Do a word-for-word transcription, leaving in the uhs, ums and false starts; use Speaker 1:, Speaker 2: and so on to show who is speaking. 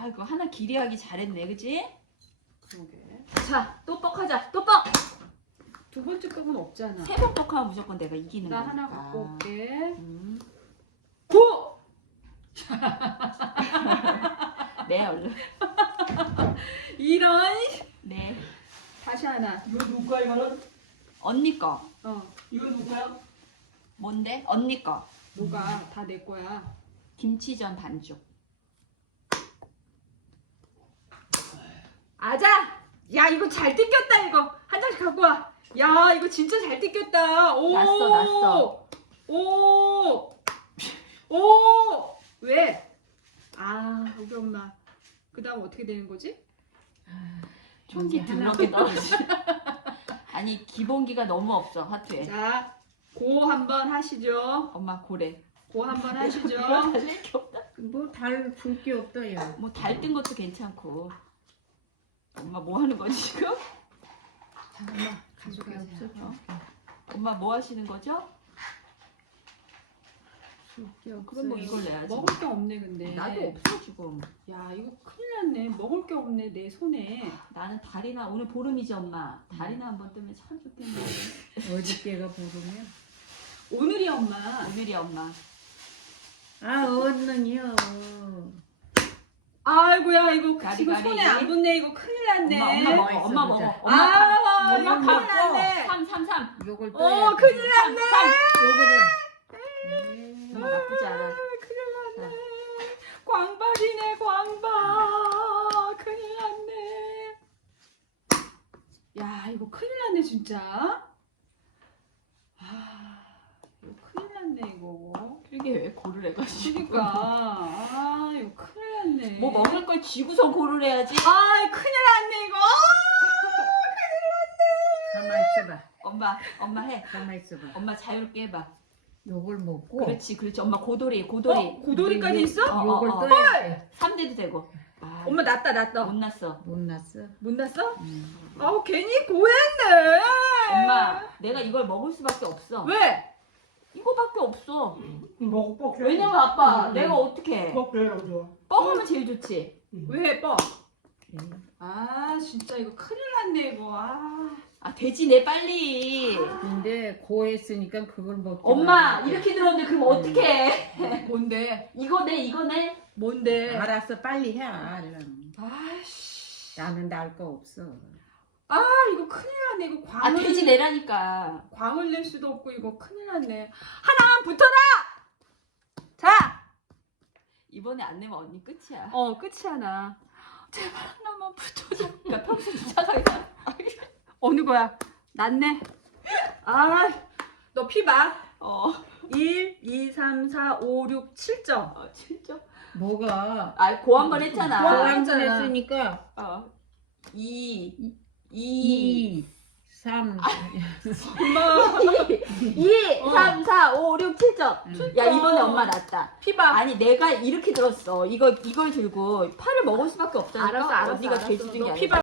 Speaker 1: 그거 하나 길이하기 잘했네, 그지?
Speaker 2: 그러게.
Speaker 1: 자, 또 뻑하자. 또 뻑.
Speaker 2: 두 번째 뻑은 없잖아.
Speaker 1: 세 번 뻑하면 무조건 내가 이기는
Speaker 2: 나
Speaker 1: 거니까.
Speaker 2: 하나 갖고 올게.
Speaker 1: 음.
Speaker 2: 고!
Speaker 1: 네, 얼른.
Speaker 2: 이런.
Speaker 1: 네.
Speaker 2: 다시 하나.
Speaker 3: 이거 누구 거야 이거는?
Speaker 1: 언니 거.
Speaker 2: 어.
Speaker 3: 이거 누구 거야?
Speaker 1: 뭔데? 언니 거.
Speaker 2: 뭐가 다 내 거야.
Speaker 1: 김치전 반죽.
Speaker 2: 아자! 야 이거 잘 뜯겼다 이거. 한 장씩 갖고 와. 야 이거 진짜 잘 뜯겼다. 오.
Speaker 1: 났어, 났어.
Speaker 2: 오. 오. 왜? 아 우리 엄마. 그 다음 어떻게 되는 거지?
Speaker 1: 총기 드럽게 떨어지. 아니 기본기가 너무 없어 하트에.
Speaker 2: 자, 고 한번 하시죠.
Speaker 1: 엄마 고래.
Speaker 2: 고 한번 하시죠.
Speaker 1: 이거 달릴 게 없다.
Speaker 4: 뭐 달 줄 게 없다 야.
Speaker 1: 뭐 달뜬 것도 괜찮고. 엄마 뭐 하는 거지 지금?
Speaker 2: 잠깐만 가져가세요.
Speaker 4: 없어.
Speaker 1: 엄마 뭐 하시는 거죠?
Speaker 4: 줄게 없어.
Speaker 1: 그럼 뭐 이걸 내야지.
Speaker 2: 먹을 게 없네 근데.
Speaker 1: 나도 없어 지금.
Speaker 2: 야 이거 큰일 났네. 먹을 게 없네 내 손에.
Speaker 1: 나는 달이나 오늘 보름이지 엄마. 달이나 한번 뜨면 참 좋겠네.
Speaker 4: 어저께가 보름이야.
Speaker 2: 오늘이 엄마.
Speaker 1: 오늘이 엄마.
Speaker 4: 아 언는요.
Speaker 2: 아이고야 이거
Speaker 1: 가리,
Speaker 2: 지금
Speaker 1: 가리.
Speaker 2: 손에 안 붙네. 이거 큰일 났네.
Speaker 1: 엄마 엄마 먹어.
Speaker 4: 있어,
Speaker 1: 엄마
Speaker 4: 보자.
Speaker 1: 먹어. 엄마
Speaker 2: 아
Speaker 1: 엄마
Speaker 2: 이거
Speaker 1: 밥.
Speaker 2: 큰일 났네.
Speaker 1: 삼, 삼, 삼.
Speaker 4: 요걸
Speaker 2: 어
Speaker 4: 떠야
Speaker 2: 큰일 났네.
Speaker 4: 요거를.
Speaker 1: 엄마 나쁘지 않아.
Speaker 2: 아, 큰일 났네. 광박이네 광박. 큰일 났네. 야 이거 큰일 났네 진짜. 아 이거 큰일 났네 이거.
Speaker 1: 그러게 왜 고를 해가지고.
Speaker 2: 그러니까 아 이거 큰일 났네.
Speaker 1: 뭐 먹을 걸 쥐고서 고를 해야지.
Speaker 2: 아 큰일 났네 이거.
Speaker 4: 가만 있어봐.
Speaker 1: 엄마 엄마 해.
Speaker 4: 가만 있어봐.
Speaker 1: 엄마 자유롭게 해봐.
Speaker 4: 요걸 먹고.
Speaker 1: 그렇지 그렇지. 엄마 고돌이 고돌이.
Speaker 2: 어? 고돌이까지 있어?
Speaker 1: 어,
Speaker 4: 요걸
Speaker 1: 어, 어.
Speaker 4: 떠야 돼.
Speaker 1: 삼 대도 되고. 아,
Speaker 2: 엄마 났다 났다.
Speaker 1: 못 났어.
Speaker 4: 못 났어.
Speaker 2: 못 났어?
Speaker 4: 음.
Speaker 2: 아우 괜히 고했네.
Speaker 1: 엄마 내가 이걸 먹을 수밖에 없어.
Speaker 2: 왜?
Speaker 1: 이거밖에 없어.
Speaker 3: 먹어 뻑.
Speaker 1: 왜냐면 아빠
Speaker 4: 음.
Speaker 1: 내가 어떻게
Speaker 3: 뻑 줘요 줘.
Speaker 1: 뻥하면 제일 좋지.
Speaker 2: 왜 뻐?
Speaker 4: 음.
Speaker 2: 아 진짜 이거 큰일 났네 이거. 아.
Speaker 1: 아 돼지 내 빨리.
Speaker 4: 근데 고했으니까 그걸 먹지.
Speaker 1: 엄마
Speaker 4: 말고.
Speaker 1: 이렇게 들었는데 그럼 어떡해.
Speaker 2: 뭔데?
Speaker 1: 이거네 이거네.
Speaker 2: 뭔데?
Speaker 4: 알았어 빨리 해. 얼른.
Speaker 2: 아씨.
Speaker 4: 나는 날 거 없어.
Speaker 2: 아 이거 큰일 났네 이거
Speaker 1: 아
Speaker 2: 광을
Speaker 1: 돼지 내라니까.
Speaker 2: 광을 낼 수도 없고 이거 큰일 났네. 하나 붙어라. 자.
Speaker 1: 이번에 안 내면 언니 끝이야.
Speaker 2: 어 끝이야 나.
Speaker 1: 제발 하나만 붙어줘. 그러니까 평소 이상하게.
Speaker 2: 어느 거야? 났네. 아, 너 피 봐.
Speaker 1: 어.
Speaker 2: 일, 이, 삼, 사, 오, 육, 칠 점.
Speaker 1: 어 진짜.
Speaker 4: 뭐가?
Speaker 1: 아고 한 번 했잖아.
Speaker 2: 고한
Speaker 4: 고한 번
Speaker 2: 했잖아.
Speaker 4: 했으니까
Speaker 1: 어. 이. 이.
Speaker 4: 이, 삼.
Speaker 2: 엄마.
Speaker 1: 이,
Speaker 2: 어.
Speaker 1: 삼, 사, 오, 육, 칠 점.
Speaker 4: 음.
Speaker 1: 야 이번에 엄마 났다.
Speaker 2: 피 봐.
Speaker 1: 아니 내가 이렇게 들었어. 이거 이걸 들고 팔을 먹을 수밖에 없다니까.
Speaker 2: 알았어, 알았어,
Speaker 1: 언니가
Speaker 2: 알았어.
Speaker 1: 죄 지은 게
Speaker 2: 너
Speaker 1: 아니라.
Speaker 2: 피 봐.